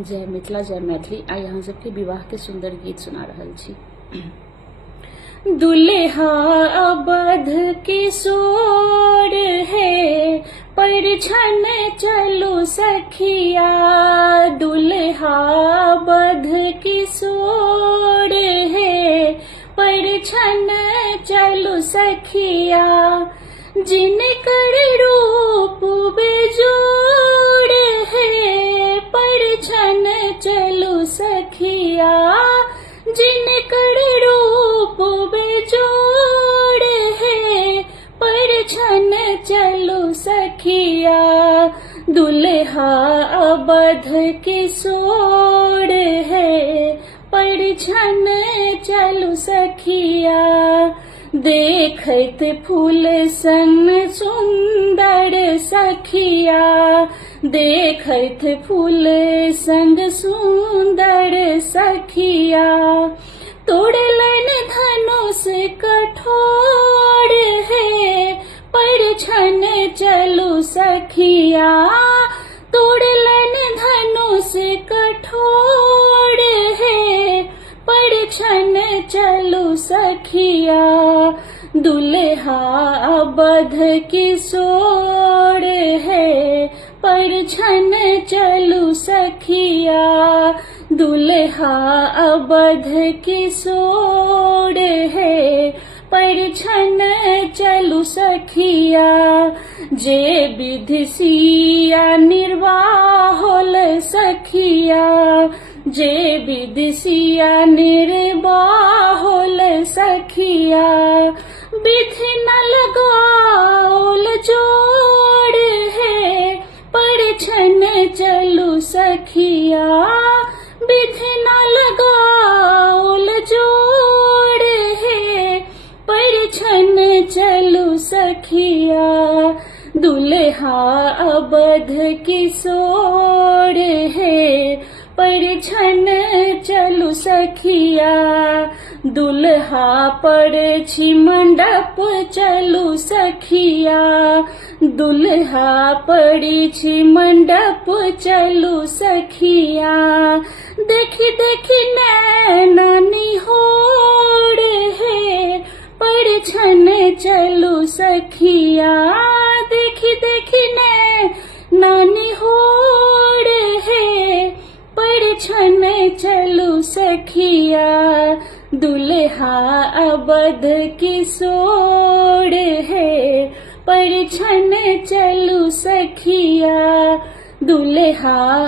जय मिथिला जय मैथिली। आई अहाँ सबके विवाह के सुंदर गीत सुना रहल छी। दुल्हा अवध किशोर है, परिछन चलू सखिया। दुल्हा अवध किशोर है, परिछन चलू सखिया। जिनकर रूप बेजोड़ है, परिछन चलू सखिया। जिनकर रूप बेजोड़ है, परिछन चलू सखिया। दुल्हा अवध किशोर है, परिछन चलू सखिया। देखत फूल सन सुंदर सखिया, देखत फूल संग सुंदर सखिया। तोड़लन धनुष कठोर है, परिछन चलू सखिया। तोड़लन धनुष कठोर है, परिछन चलू सखिया। दुल्हा अवध किशोर है, परिछन चलू सखिया। दुल्हा अवध किशोर है, परिछन चलू सखिया। जे विधि सिया निर्वाह होल सखिया, जे विधि सिया निर्वाह होल सखिया। विधि न लगाओल जोड़ है, परिछन चलू सखिया। विधि न लगाओल जोड़ है, परिछन चलू सखिया। दुल्हा अवध किशोर है, परिछन चलू सखिया। दुल्हा पर छी मंडप चलू सखिया। दुल्हा पर छी मंडप चलू सखिया। देखी देखी नैना निहोर है, परिछन चलू सखिया। देखी देखी नैना निहोर है, परिछन चलू सखिया। दुल्हा अवध किशोर है, परिछन चलू सखिया। दुल्हा